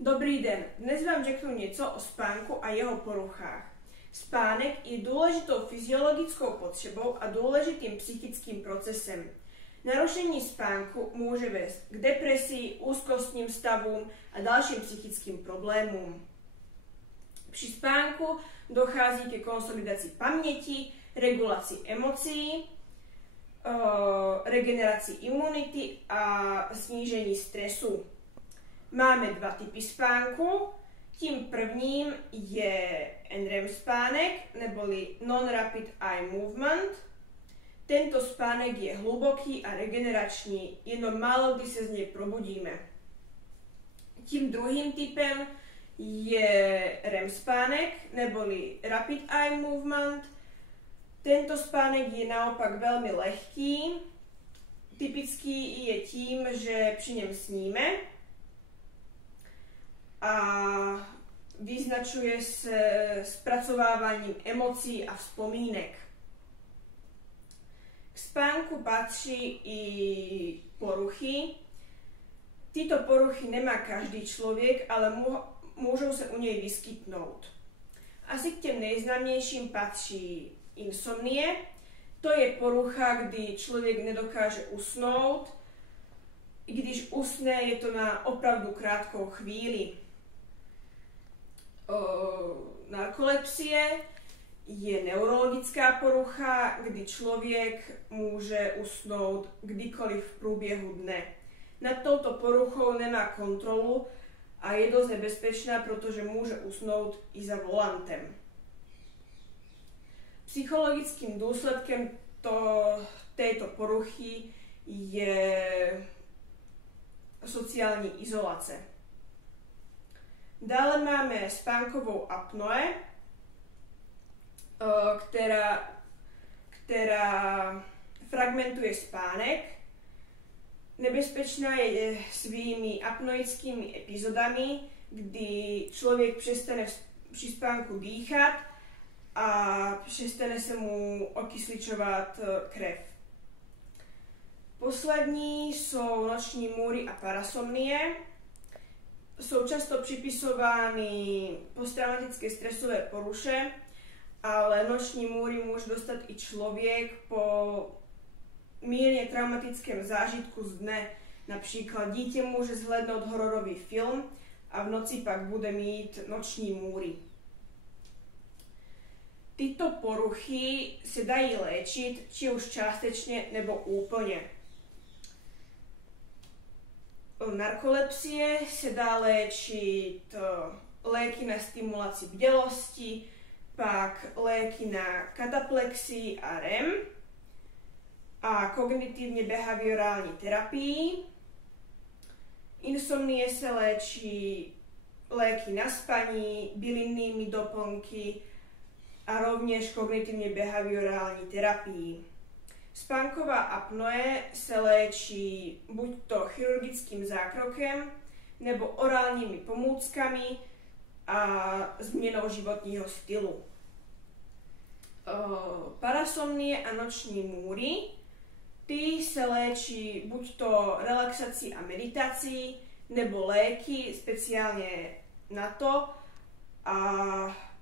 Dobrý den, dnes vám řeknu něco o spánku a jeho poruchách. Spánek je důležitou fyziologickou potřebou a důležitým psychickým procesem. Narušení spánku může vést k depresii, úzkostním stavům a dalším psychickým problémům. Při spánku dochází ke konsolidaci paměti, regulaci emocí, regeneraci imunity a snížení stresu. Máme dva typy spánku. Tím prvním je NREM spánek, neboli Non-Rapid Eye Movement. Tento spánek je hluboký a regenerační, jenom málo kdy se z něj probudíme. Tím druhým typem je REM spánek, neboli Rapid Eye Movement. Tento spánek je naopak velmi lehký. Typický je tím, že při něm sníme a vyznačuje se zpracováváním emocí a vzpomínek. K spánku patří i poruchy. Tyto poruchy nemá každý člověk, ale můžou se u něj vyskytnout. Asi k těm nejznámějším patří insomnie. To je porucha, kdy člověk nedokáže usnout. I když usne, je to na opravdu krátkou chvíli. Narkolepsie je neurologická porucha, kdy člověk může usnout kdykoliv v průběhu dne. Nad touto poruchou nemá kontrolu a je dost nebezpečná, protože může usnout i za volantem. Psychologickým důsledkem této poruchy je sociální izolace. Dále máme spánkovou apnoe, která fragmentuje spánek. Nebezpečná je svými apnoickými epizodami, kdy člověk přestane při spánku dýchat a přestane se mu okysličovat krev. Poslední jsou noční můry a parasomnie. Jsou často připisovány posttraumatické stresové poruše, ale noční můry může dostat i člověk po mírně traumatickém zážitku z dne. Například dítě může zhlédnout hororový film a v noci pak bude mít noční můry. Tyto poruchy se dají léčit či už částečně nebo úplně. Narkolepsie se dá léčit léky na stimulaci bdělosti, pak léky na kataplexii a REM a kognitivně behaviorální terapii. Insomnie se léčí léky na spaní, bylinnými doplňky a rovněž kognitivně behaviorální terapii. Spánková apnoe se léčí buď to chirurgickým zákrokem nebo orálními pomůckami a změnou životního stylu. Parasomnie a noční můry, ty se léčí buď to relaxací a meditací nebo léky speciálně na to a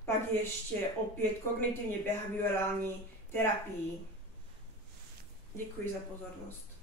pak ještě opět kognitivně behaviorální terapii. Děkuji za pozornost.